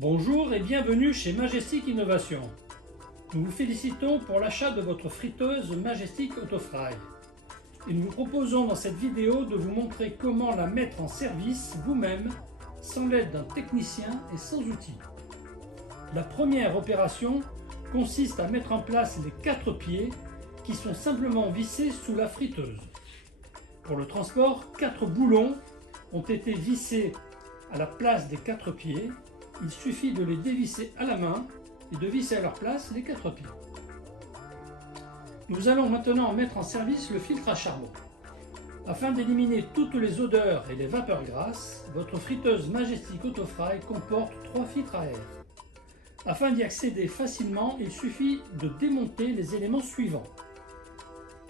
Bonjour et bienvenue chez Majestic Innovation. Nous vous félicitons pour l'achat de votre friteuse Majestic Autofry. Et nous vous proposons dans cette vidéo de vous montrer comment la mettre en service vous-même, sans l'aide d'un technicien et sans outils. La première opération consiste à mettre en place les 4 pieds qui sont simplement vissés sous la friteuse. Pour le transport, 4 boulons ont été vissés à la place des 4 pieds. Il suffit de les dévisser à la main et de visser à leur place les 4 pieds. Nous allons maintenant mettre en service le filtre à charbon. Afin d'éliminer toutes les odeurs et les vapeurs grasses, votre friteuse Majestic Autofry comporte 3 filtres à air. Afin d'y accéder facilement, il suffit de démonter les éléments suivants.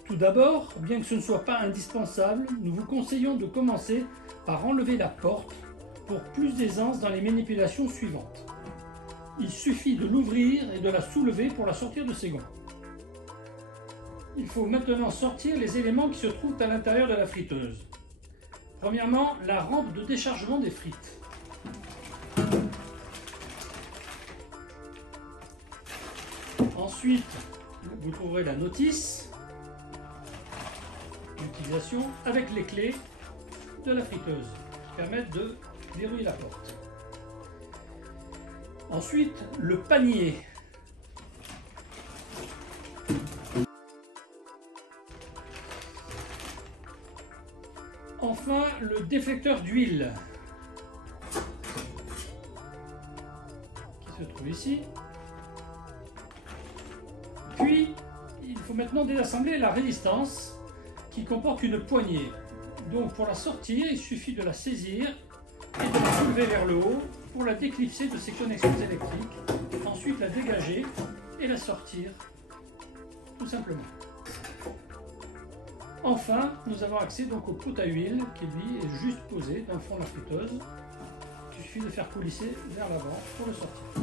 Tout d'abord, bien que ce ne soit pas indispensable, nous vous conseillons de commencer par enlever la porte pour plus d'aisance dans les manipulations suivantes. Il suffit de l'ouvrir et de la soulever pour la sortir de ses gonds. Il faut maintenant sortir les éléments qui se trouvent à l'intérieur de la friteuse. Premièrement, la rampe de déchargement des frites. Ensuite, vous trouverez la notice d'utilisation avec les clés de la friteuse qui permettent de verrouiller la porte. Ensuite, le panier. Enfin, le déflecteur d'huile qui se trouve ici. Puis, il faut maintenant désassembler la résistance qui comporte une poignée. Donc pour la sortir, il suffit de la saisir et de la soulever vers le haut pour la déclipser de ses connexions électriques. Ensuite la dégager et la sortir, tout simplement. Enfin, nous avons accès donc au pot à huile qui lui est juste posé dans le fond de la friteuse. Il suffit de faire coulisser vers l'avant pour le sortir.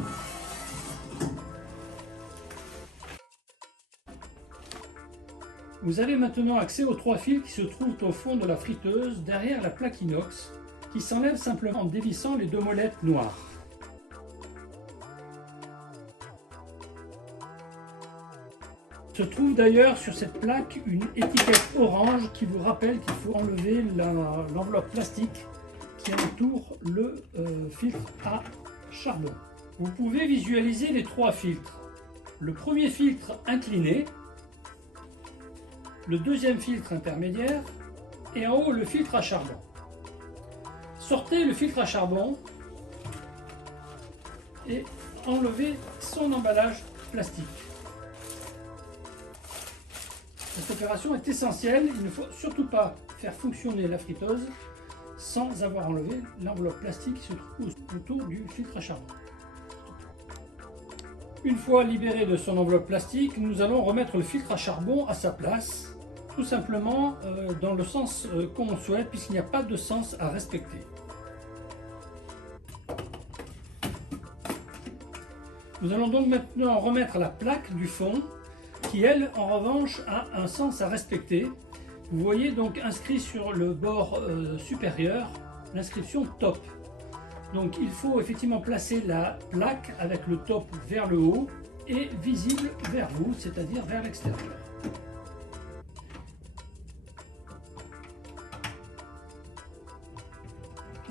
Vous avez maintenant accès aux 3 fils qui se trouvent au fond de la friteuse derrière la plaque inox qui s'enlève simplement en dévissant les 2 molettes noires. Se trouve d'ailleurs sur cette plaque une étiquette orange qui vous rappelle qu'il faut enlever l'enveloppe plastique qui entoure le filtre à charbon. Vous pouvez visualiser les 3 filtres. Le premier filtre incliné, le deuxième filtre intermédiaire et en haut le filtre à charbon. Sortez le filtre à charbon et enlevez son emballage plastique. Cette opération est essentielle, il ne faut surtout pas faire fonctionner la friteuse sans avoir enlevé l'enveloppe plastique qui se trouve autour du filtre à charbon. Une fois libéré de son enveloppe plastique, nous allons remettre le filtre à charbon à sa place, tout simplement dans le sens qu'on souhaite, puisqu'il n'y a pas de sens à respecter. Nous allons donc maintenant remettre la plaque du fond, qui elle, en revanche, a un sens à respecter. Vous voyez donc inscrit sur le bord supérieur l'inscription top. Donc il faut effectivement placer la plaque avec le top vers le haut et visible vers vous, c'est-à-dire vers l'extérieur.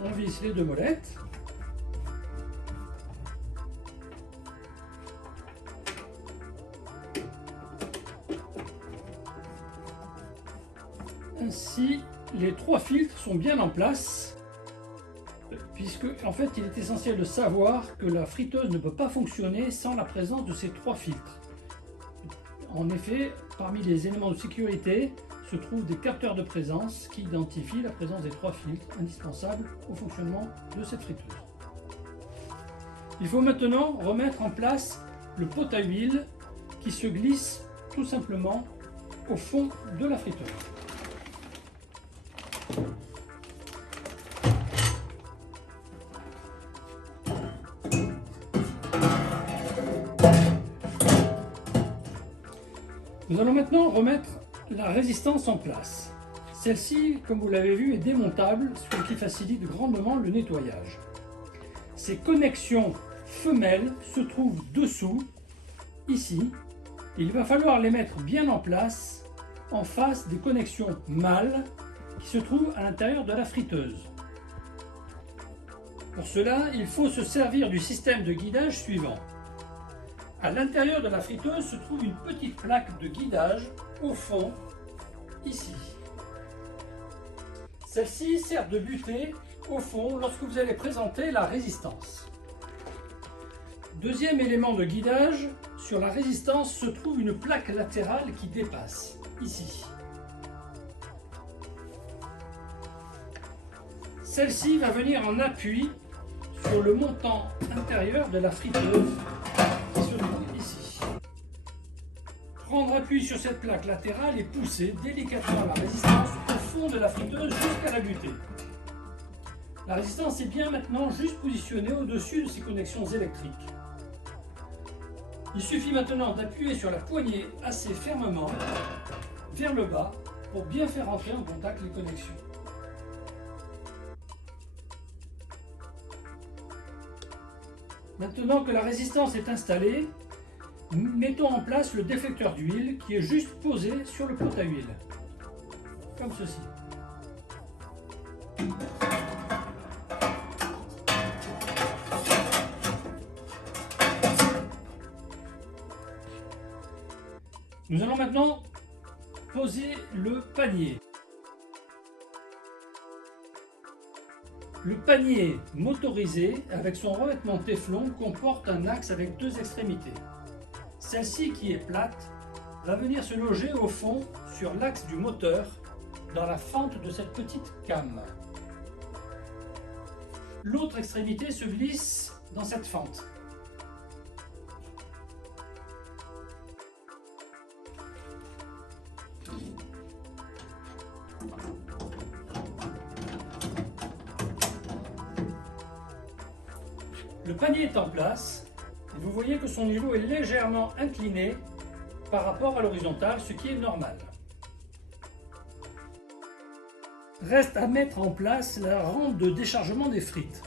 On visse les 2 molettes. Ainsi, les 3 filtres sont bien en place, puisque en fait il est essentiel de savoir que la friteuse ne peut pas fonctionner sans la présence de ces 3 filtres. En effet, parmi les éléments de sécurité se trouvent des capteurs de présence qui identifient la présence des 3 filtres indispensables au fonctionnement de cette friteuse. Il faut maintenant remettre en place le pot à huile qui se glisse tout simplement au fond de la friteuse. Nous allons maintenant remettre la résistance en place. Celle-ci, comme vous l'avez vu, est démontable, ce qui facilite grandement le nettoyage. Ces connexions femelles se trouvent dessous, ici. Il va falloir les mettre bien en place, en face des connexions mâles qui se trouvent à l'intérieur de la friteuse. Pour cela, il faut se servir du système de guidage suivant. À l'intérieur de la friteuse se trouve une petite plaque de guidage au fond, ici. Celle-ci sert de butée au fond lorsque vous allez présenter la résistance. Deuxième élément de guidage, sur la résistance se trouve une plaque latérale qui dépasse, ici. Celle-ci va venir en appui sur le montant intérieur de la friteuse qui se trouve ici. Prendre appui sur cette plaque latérale et pousser délicatement la résistance au fond de la friteuse jusqu'à la butée. La résistance est bien maintenant juste positionnée au-dessus de ces connexions électriques. Il suffit maintenant d'appuyer sur la poignée assez fermement vers le bas pour bien faire entrer en contact les connexions. Maintenant que la résistance est installée, mettons en place le déflecteur d'huile qui est juste posé sur le pot à huile, comme ceci. Nous allons maintenant poser le panier. Le panier motorisé avec son revêtement téflon comporte un axe avec deux extrémités. Celle-ci qui est plate va venir se loger au fond sur l'axe du moteur dans la fente de cette petite came. L'autre extrémité se glisse dans cette fente. Le panier est en place et vous voyez que son niveau est légèrement incliné par rapport à l'horizontale, ce qui est normal. Reste à mettre en place la rampe de déchargement des frites.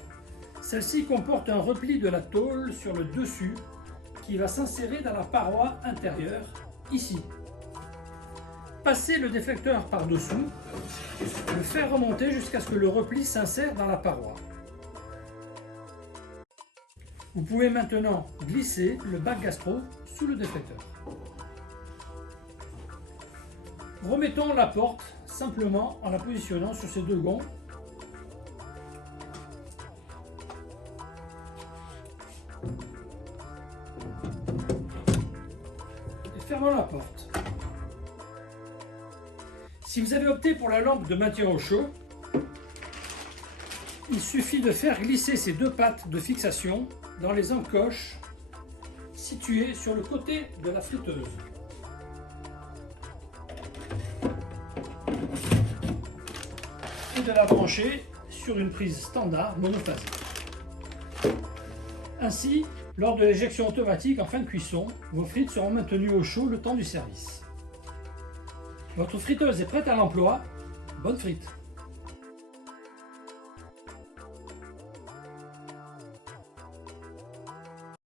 Celle-ci comporte un repli de la tôle sur le dessus qui va s'insérer dans la paroi intérieure, ici. Passez le déflecteur par-dessous, le faire remonter jusqu'à ce que le repli s'insère dans la paroi. Vous pouvez maintenant glisser le bac gastro sous le déflecteur. Remettons la porte simplement en la positionnant sur ces deux gonds. Et fermons la porte. Si vous avez opté pour la lampe de maintien au chaud, il suffit de faire glisser ces deux pattes de fixation dans les encoches situées sur le côté de la friteuse. Et de la brancher sur une prise standard monophasique. Ainsi, lors de l'éjection automatique en fin de cuisson, vos frites seront maintenues au chaud le temps du service. Votre friteuse est prête à l'emploi. Bonne frite!